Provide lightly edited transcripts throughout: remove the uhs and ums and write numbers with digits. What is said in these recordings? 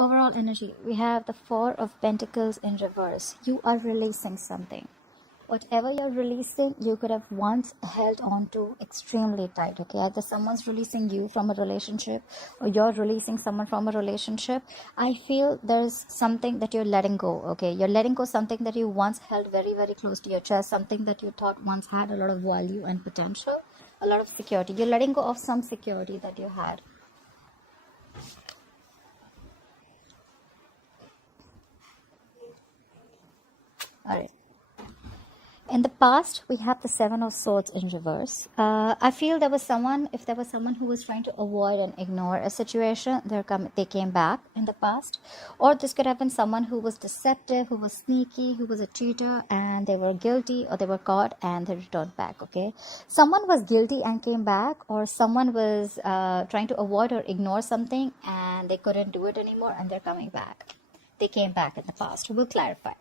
Overall energy, we have the Four of Pentacles in reverse. You are releasing something. Whatever you're releasing, you could have once held on to extremely tight, okay? Either someone's releasing you from a relationship or you're releasing someone from a relationship. I feel there's something that you're letting go, okay? You're letting go something that you once held very, very close to your chest, something that you thought once had a lot of value and potential, a lot of security. You're letting go of some security that you had. All right. In the past, we have the Seven of Swords in reverse. I feel if there was someone who was trying to avoid and ignore a situation, they came back in the past. Or this could have been someone who was deceptive, who was sneaky, who was a cheater, and they were guilty or they were caught and they returned back, okay? Someone was guilty and came back, or someone was trying to avoid or ignore something and they couldn't do it anymore and they're coming back. They came back in the past. We'll clarify.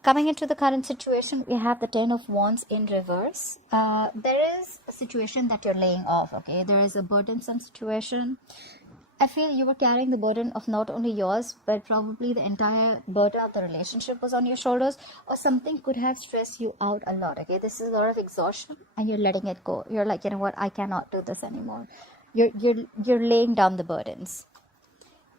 Coming into the current situation, we have the Ten of Wands in reverse. There is a situation that you're laying off, okay? There is a burdensome situation. I feel you were carrying the burden of not only yours, but probably the entire burden of the relationship was on your shoulders, or something could have stressed you out a lot, okay? This is a lot of exhaustion and you're letting it go. You're like, you know what? I cannot do this anymore. You're laying down the burdens.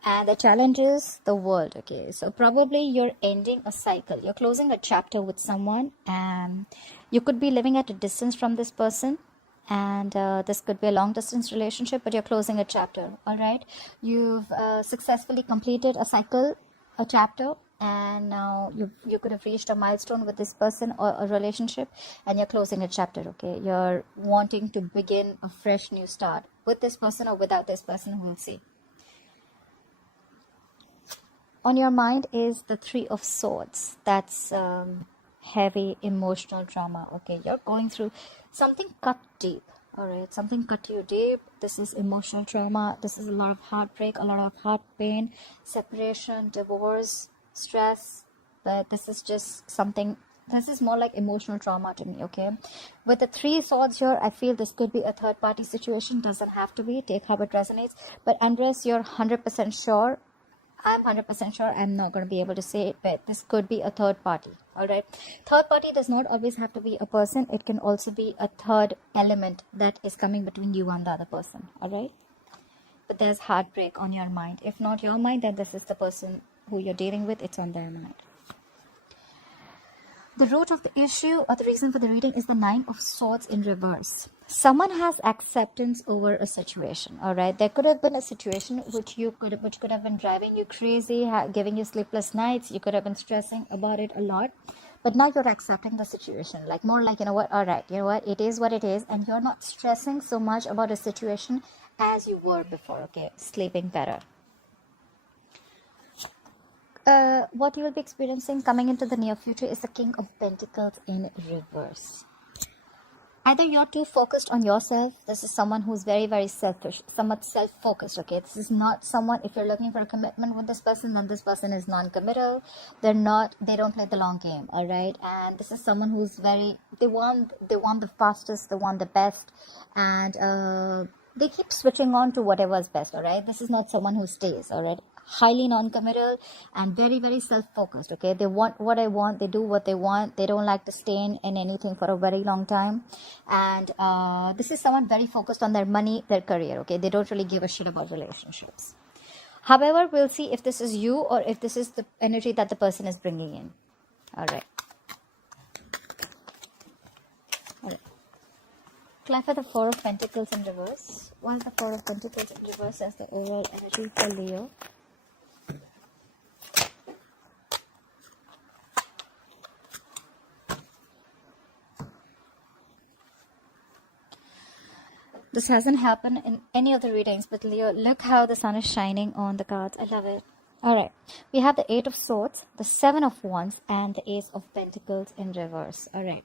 And the challenge is the world, okay? So probably you're ending a cycle. You're closing a chapter with someone, and you could be living at a distance from this person. And this could be a long distance relationship, but you're closing a chapter, all right? You've successfully completed a cycle, a chapter, and now you could have reached a milestone with this person or a relationship, and you're closing a chapter, okay? You're wanting to begin a fresh new start with this person or without this person, we'll see. On your mind is the Three of Swords. That's heavy emotional trauma, okay? You're going through something cut deep, all right? Something cut you deep. This is emotional trauma. This is a lot of heartbreak, a lot of heart pain, separation, divorce, stress. But this is just something, this is more like emotional trauma to me, okay? With the Three Swords here, I feel this could be a third party situation. Doesn't have to be. Take how it resonates. But unless you're 100% sure, I'm 100% sure, I'm not going to be able to say it, but this could be a third party, all right? Third party does not always have to be a person. It can also be a third element that is coming between you and the other person, all right? But there's heartbreak on your mind. If not your mind, then this is the person who you're dealing with. It's on their mind. The root of the issue or the reason for the reading is the Nine of Swords in reverse. Someone has acceptance over a situation, all right? There could have been a situation which could have been driving you crazy, giving you sleepless nights. You could have been stressing about it a lot, but now you're accepting the situation, like more like, you know what, all right, you know what, it is what it is, and you're not stressing so much about a situation as you were before, okay? Sleeping better. What you will be experiencing coming into the near future is the King of Pentacles in reverse. Either you're too focused on yourself. This is someone who's very, very selfish, somewhat self-focused, okay? This is not someone, if you're looking for a commitment with this person, then this person is non-committal. They don't play the long game, all right? And this is someone who's very, they want the fastest, they want the best, and they keep switching on to whatever's best, all right? This is not someone who stays, all right? Highly non-committal and very, very self-focused, okay? They want what I want, they do what they want, they don't like to stay in anything for a very long time. And this is someone very focused on their money, their career, okay? They don't really give a shit about relationships. However, we'll see if this is you or if this is the energy that the person is bringing in. All right. Clarify the Four of Pentacles in reverse. Why is the Four of Pentacles in reverse as the overall energy for Leo? This hasn't happened in any of the readings, but Leo, look how the sun is shining on the cards. I love it. All right. We have the Eight of Swords, the Seven of Wands, and the Ace of Pentacles in reverse. All right.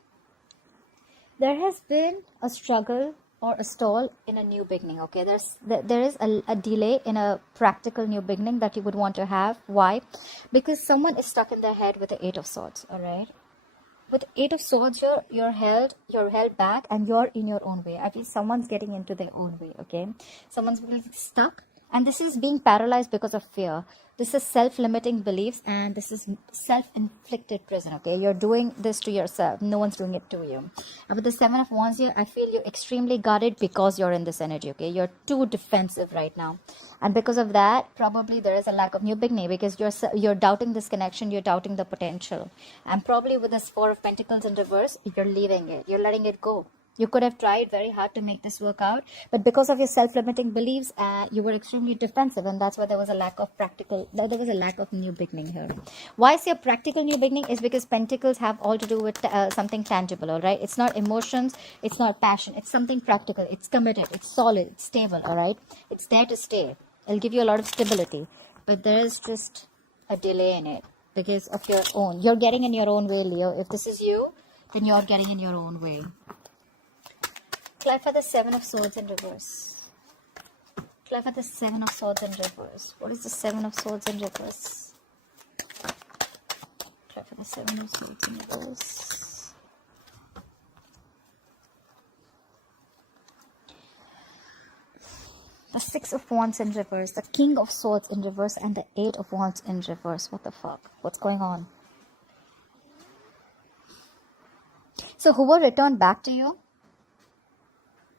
There has been a struggle or a stall in a new beginning, okay? There is a delay in a practical new beginning that you would want to have. Why? Because someone is stuck in their head with the Eight of Swords, all right? With Eight of Swords, you're held back and you're in your own way. I feel someone's getting into their own way, okay? Someone's really stuck And this is being paralyzed because of fear. This is self-limiting beliefs, and this is self-inflicted prison, okay? You're doing this to yourself. No one's doing it to you. And with the Seven of Wands here, I feel you're extremely guarded because you're in this energy, okay? You're too defensive right now. And because of that, probably there is a lack of new beginning, because you're doubting this connection, you're doubting the potential. And probably with this Four of Pentacles in reverse, you're leaving it. You're letting it go. You could have tried very hard to make this work out, but because of your self-limiting beliefs, you were extremely defensive, and that's why there was a lack of new beginning here. Why I say a practical new beginning is because Pentacles have all to do with something tangible, all right? It's not emotions, it's not passion, it's something practical, it's committed, it's solid, it's stable, all right? It's there to stay. It'll give you a lot of stability, but there is just a delay in it because of your own. You're getting in your own way, Leo. If this is you, then you're getting in your own way. Clarify the Seven of Swords in reverse. Clarify the Seven of Swords in reverse. What is the Seven of Swords in reverse? Clarify the Seven of Swords in reverse. The Six of Wands in reverse. The King of Swords in reverse. And the Eight of Wands in reverse. What the fuck? What's going on? So who will return back to you?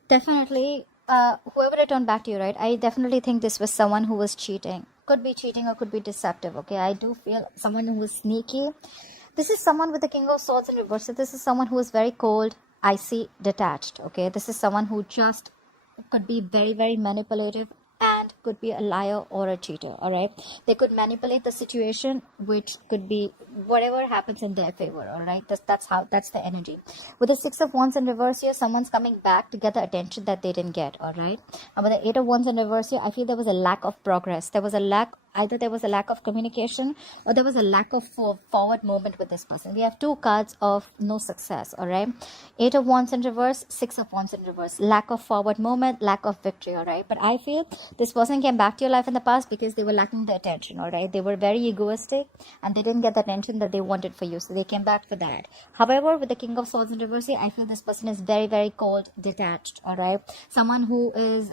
Definitely, whoever returned back to you, right? I definitely think this was someone who was cheating. Could be cheating or could be deceptive, okay? I do feel someone who was sneaky. This is someone with the King of Swords in reverse. So this is someone who is very cold, icy, detached, okay? This is someone who just could be very, very manipulative and could be a liar or a cheater, all right? They could manipulate the situation, which could be whatever happens in their favor, all right? That's the energy. With the Six of Wands in reverse here, someone's coming back to get the attention that they didn't get, all right? And with the Eight of Wands in reverse here, I feel there was a lack of progress. Either there was a lack of communication or there was a lack of forward movement with this person. We have two cards of no success, all right? Eight of Wands in reverse, Six of Wands in reverse. Lack of forward movement, lack of victory, all right? But I feel this person came back to your life in the past because they were lacking the attention, all right? They were very egoistic and they didn't get the attention that they wanted for you. So they came back for that. However, with the King of Swords in reverse here, I feel this person is very, very cold, detached, all right? Someone who is,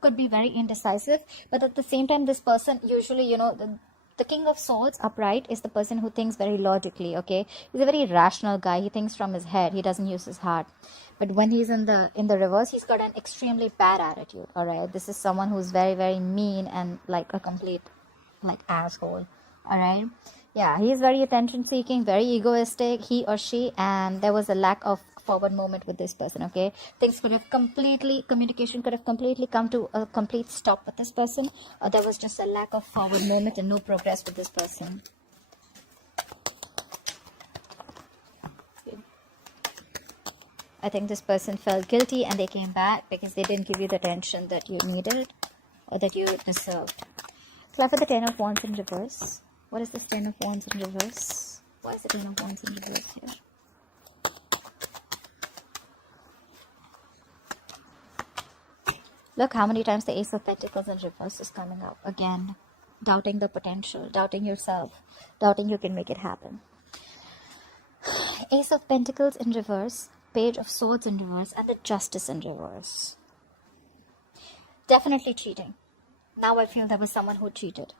could be very indecisive, but at the same time, this person usually, you know, the King of Swords upright is the person who thinks very logically, okay? He's a very rational guy. He thinks from his head. He doesn't use his heart. But when he's in the reverse, he's got an extremely bad attitude, all right? This is someone who's very, very mean and like a complete like asshole, all right? Yeah, he's very attention seeking, very egoistic, he or she, and there was a lack of forward moment with this person, okay? Communication could have completely come to a complete stop with this person, or there was just a lack of forward moment and no progress with this person. I think this person felt guilty and they came back because they didn't give you the attention that you needed or that you deserved. Clarify the Ten of Wands in reverse. What is this Ten of Wands in reverse? Why is the Ten of Wands in reverse here? Look how many times the Ace of Pentacles in reverse is coming up. Again, doubting the potential, doubting yourself, doubting you can make it happen. Ace of Pentacles in reverse, Page of Swords in reverse, and the Justice in reverse. Definitely cheating. Now I feel there was someone who cheated.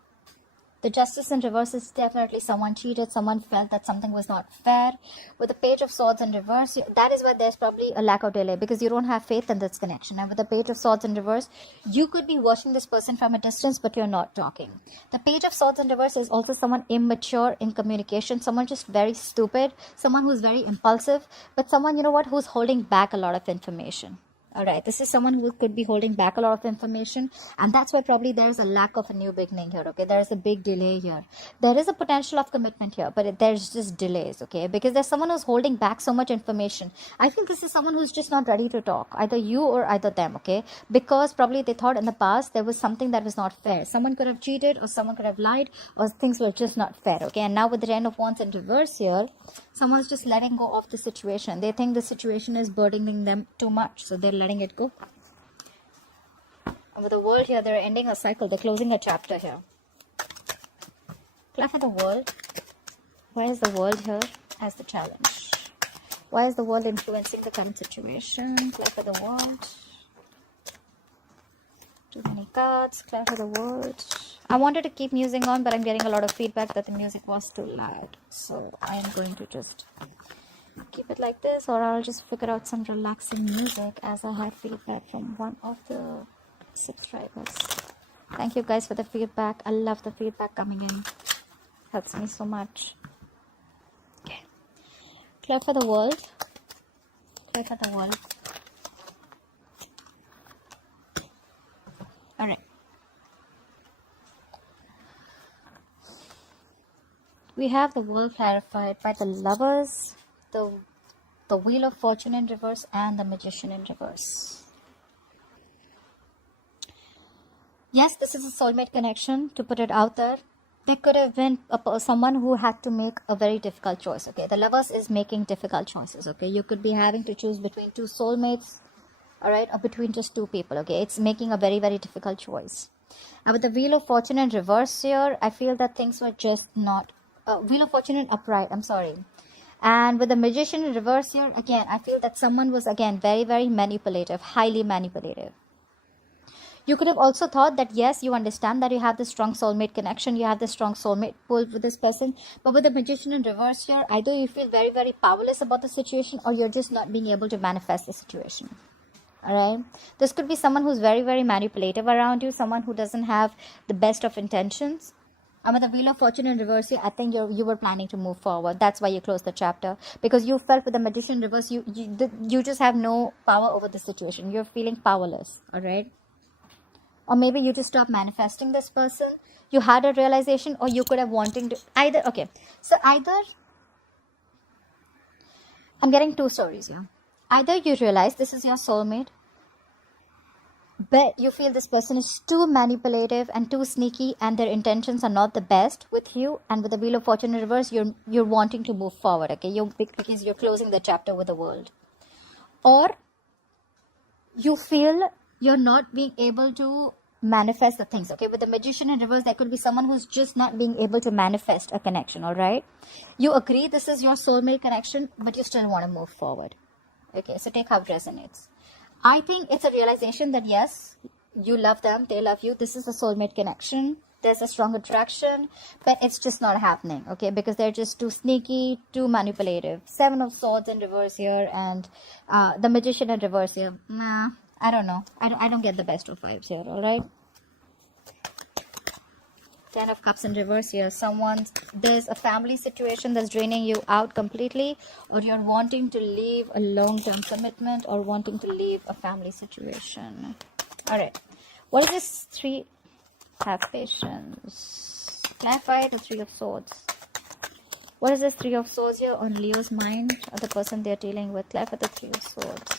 The Justice in reverse is definitely someone cheated. Someone felt that something was not fair. With the Page of Swords in reverse, that is why there's probably a lack of delay, because you don't have faith in this connection. And with the Page of Swords in reverse, you could be watching this person from a distance, but you're not talking. The Page of Swords in reverse is also someone immature in communication, someone just very stupid, someone who's very impulsive, but someone, you know what, who's holding back a lot of information. All right, this is someone who could be holding back a lot of information, and that's why probably there's a lack of a new beginning here, okay? There's a big delay here. There is a potential of commitment here, but there's just delays, okay? Because there's someone who's holding back so much information. I feel this is someone who's just not ready to talk, either you or either them, okay? Because probably they thought in the past there was something that was not fair. Someone could have cheated, or someone could have lied, or things were just not fair, okay? And now with the Ten of Wands in reverse here, someone's just letting go of the situation. They think the situation is burdening them too much, so they're letting it go. And with the World here, they're ending a cycle. They're closing a chapter here. Clarify the World. Why is the World here as the challenge? Why is the World influencing the current situation? Clarify the World. Too many cards. Clarify the world. I wanted to keep music on, but I'm getting a lot of feedback that the music was too loud. So I am going to just keep it like this, or I'll just figure out some relaxing music, as I had feedback from one of the subscribers. Thank you guys for the feedback. I love the feedback coming in. Helps me so much. Okay. Clarify the world. Clarify the world. Alright. We have the world clarified by the Lovers, the Wheel of Fortune in reverse, and the Magician in reverse. Yes, this is a soulmate connection, to put it out there. There could have been someone who had to make a very difficult choice, okay? The Lovers is making difficult choices, okay? You could be having to choose between two soulmates, alright, or between just two people, okay? It's making a very, very difficult choice. And with the Wheel of Fortune in reverse here, I feel that things were just not... Wheel of Fortune in upright, I'm sorry. And with the Magician in reverse here, again, I feel that someone was, again, very, very manipulative, highly manipulative. You could have also thought that, yes, you understand that you have this strong soulmate connection, you have this strong soulmate pull with this person. But with the Magician in reverse here, either you feel very, very powerless about the situation, or you're just not being able to manifest the situation. Alright? This could be someone who's very, very manipulative around you, someone who doesn't have the best of intentions. And with the Wheel of Fortune in reverse here, I think you were planning to move forward. That's why you closed the chapter. Because you felt with the Magician in reverse, you just have no power over the situation. You're feeling powerless. Alright? Or maybe you just stopped manifesting this person. You had a realization, or you could have wanting to... Either... Okay. So either... I'm getting two stories here. Either you realize this is your soulmate, but you feel this person is too manipulative and too sneaky, and their intentions are not the best with you, and with the Wheel of Fortune in reverse, you're wanting to move forward, okay? Because you're closing the chapter with the world. Or you feel you're not being able to manifest the things, okay? With the Magician in reverse, there could be someone who's just not being able to manifest a connection, all right? You agree this is your soulmate connection, but you still want to move forward. Okay, so take how it resonates. I think it's a realization that yes, you love them, they love you. This is a soulmate connection. There's a strong attraction, but it's just not happening, okay? Because they're just too sneaky, too manipulative. 7 of Swords in reverse here, and the Magician in reverse here. Nah, I don't know. I don't get the best of vibes here, all right? 10 of Cups in reverse here. There's a family situation that's draining you out completely, or you're wanting to leave a long-term commitment, or wanting to leave a family situation. All right. What is this 3? Have patience. Clarify the 3 of Swords. What is this 3 of Swords here on Leo's mind, or the person they're dealing with? Clarify the 3 of Swords.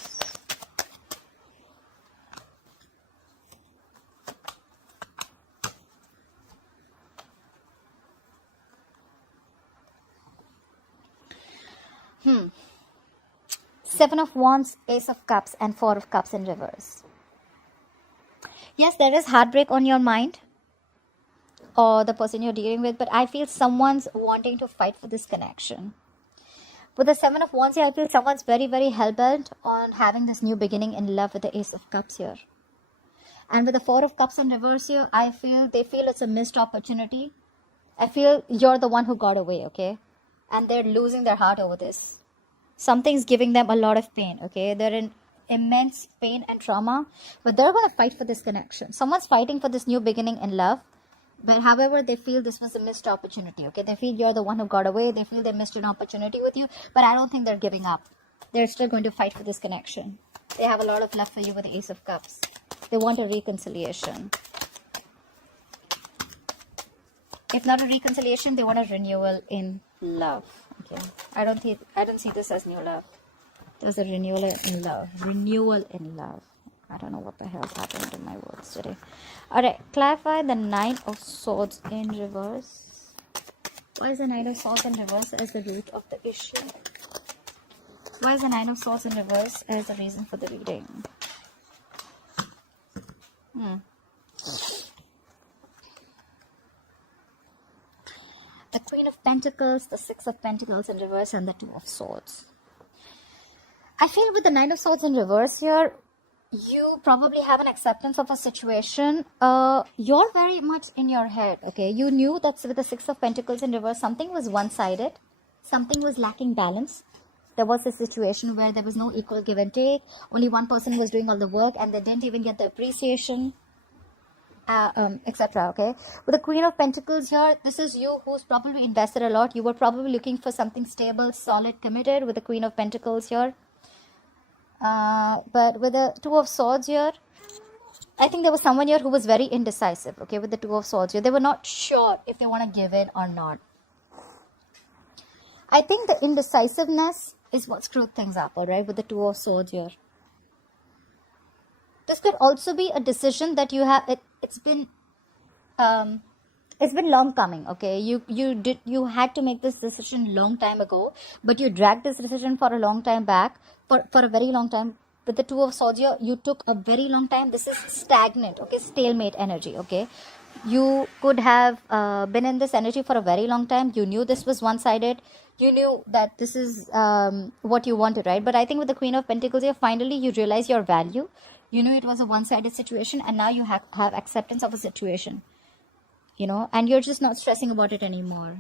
Seven of Wands, Ace of Cups, and 4 of Cups in reverse. Yes, there is heartbreak on your mind, or the person you're dealing with, but I feel someone's wanting to fight for this connection. With the 7 of Wands here, I feel someone's very, very hell-bent on having this new beginning in love with the Ace of Cups here. And with the 4 of Cups in reverse here, I feel they feel it's a missed opportunity. I feel you're the one who got away, okay? And they're losing their heart over this. Something's giving them a lot of pain, okay? They're in immense pain and trauma, but they're going to fight for this connection. Someone's fighting for this new beginning in love, but however, they feel this was a missed opportunity, okay? They feel you're the one who got away. They feel they missed an opportunity with you, but I don't think they're giving up. They're still going to fight for this connection. They have a lot of love for you with the Ace of Cups. They want a reconciliation. If not a reconciliation, they want a renewal in love. Okay, I don't see this as new love. There's a renewal in love. Renewal in love. I don't know what the hell's happened to my words today. Alright, clarify the 9 of Swords in reverse. Why is the 9 of Swords in reverse as the root of the issue? Why is the 9 of Swords in reverse as the reason for the reading? The Queen of Pentacles, the 6 of Pentacles in reverse, and the 2 of Swords. I feel with the 9 of Swords in reverse here, you probably have an acceptance of a situation. You're very much in your head, okay? You knew that with the Six of Pentacles in reverse, something was one-sided, something was lacking balance. There was a situation where there was no equal give and take. Only one person was doing all the work and they didn't even get the appreciation, etc. Okay, with the Queen of Pentacles here, this is you who's probably invested a lot. You were probably looking for something stable, solid, committed with the Queen of Pentacles here. But with the Two of Swords here, I think there was someone here who was very indecisive. Okay, with the Two of Swords here, they were not sure if they want to give in or not. I think the indecisiveness is what screwed things up, all right, with the Two of Swords here. This could also be a decision that you have. It's been long coming. Okay, you had to make this decision long time ago, but you dragged this decision for a long time back, for a very long time. With the Two of Swords here, you took a very long time. This is stagnant. Okay, stalemate energy. Okay, you could have been in this energy for a very long time. You knew this was one-sided. You knew that this is what you wanted, right? But I think with the Queen of Pentacles here, finally you realize your value. You knew it was a one-sided situation, and now you have acceptance of a situation, you know, and you're just not stressing about it anymore.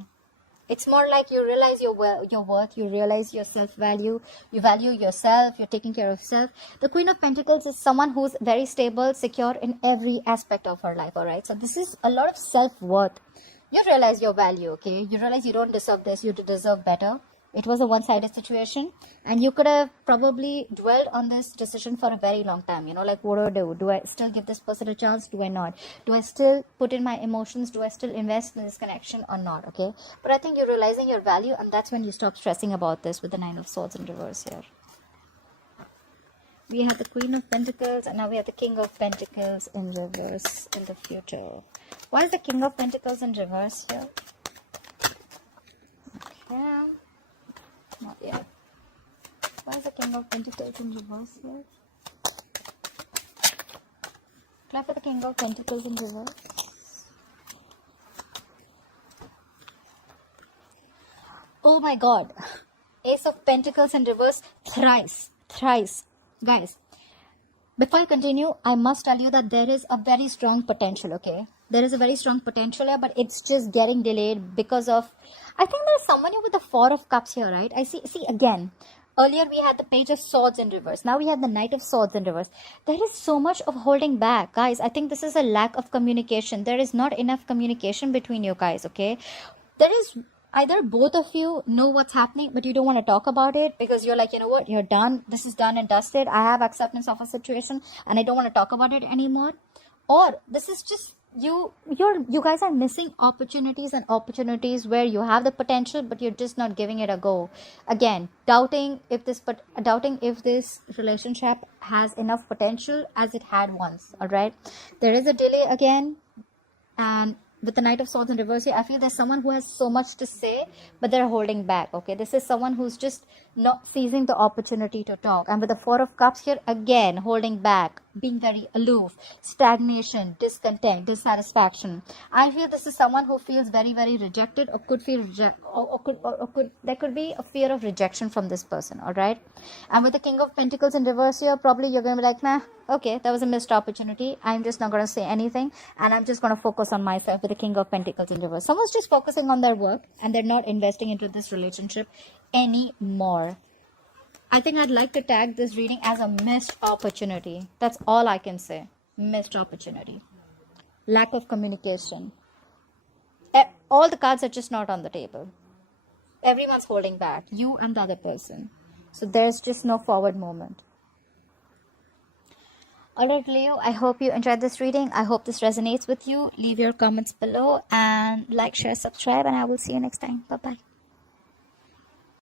It's more like you realize your worth, you realize your self-value, you value yourself, you're taking care of yourself. The Queen of Pentacles is someone who's very stable, secure in every aspect of her life, all right? So this is a lot of self-worth. You realize your value, okay? You realize you don't deserve this, you deserve better. It was a one-sided situation, and you could have probably dwelled on this decision for a very long time, you know, like, what do I do? Do I still give this person a chance? Do I not? Do I still put in my emotions? Do I still invest in this connection or not? Okay, but I think you're realizing your value, and that's when you stop stressing about this with the Nine of Swords in reverse here. We have the Queen of Pentacles, and now we have the King of Pentacles in reverse in the future. Why is the King of Pentacles in reverse here? Okay. Not yet. Why is the King of Pentacles in reverse here? Clap for the King of Pentacles in reverse. Oh my God. Ace of Pentacles in reverse thrice. Guys, before I continue, I must tell you that there is a very strong potential, okay? There is a very strong potential here, but it's just getting delayed because of, I think there's someone here with the Four of Cups here, right? I see again, earlier we had the Page of Swords in reverse. Now we have the Knight of Swords in reverse. There is so much of holding back, guys. I think this is a lack of communication. There is not enough communication between you guys, okay? There is either both of you know what's happening, but you don't want to talk about it because you're like, you know what, you're done. This is done and dusted. I have acceptance of a situation and I don't want to talk about it anymore. Or this is just you guys are missing opportunities where you have the potential, but you're just not giving it a go. Again, doubting if this relationship has enough potential as it had once. All right, there is a delay again, and with the Knight of Swords in reverse here, I feel there's someone who has so much to say, but they're holding back, okay? This is someone who's just not seizing the opportunity to talk. And with the Four of Cups here, again, holding back, being very aloof, stagnation, discontent, dissatisfaction. I feel this is someone who feels very, very rejected, or could feel there could be a fear of rejection from this person, all right? And with the King of Pentacles in reverse here, probably you're going to be like, nah, okay, that was a missed opportunity. I'm just not going to say anything, and I'm just going to focus on myself with the King of Pentacles in reverse. Someone's just focusing on their work, and they're not investing into this relationship anymore. I think I'd like to tag this reading as a missed opportunity. That's all I can say. Missed opportunity. Lack of communication. All the cards are just not on the table. Everyone's holding back. You and the other person. So there's just no forward movement. Alright, Leo, I hope you enjoyed this reading. I hope this resonates with you. Leave your comments below and like, share, subscribe, and I will see you next time. Bye-bye.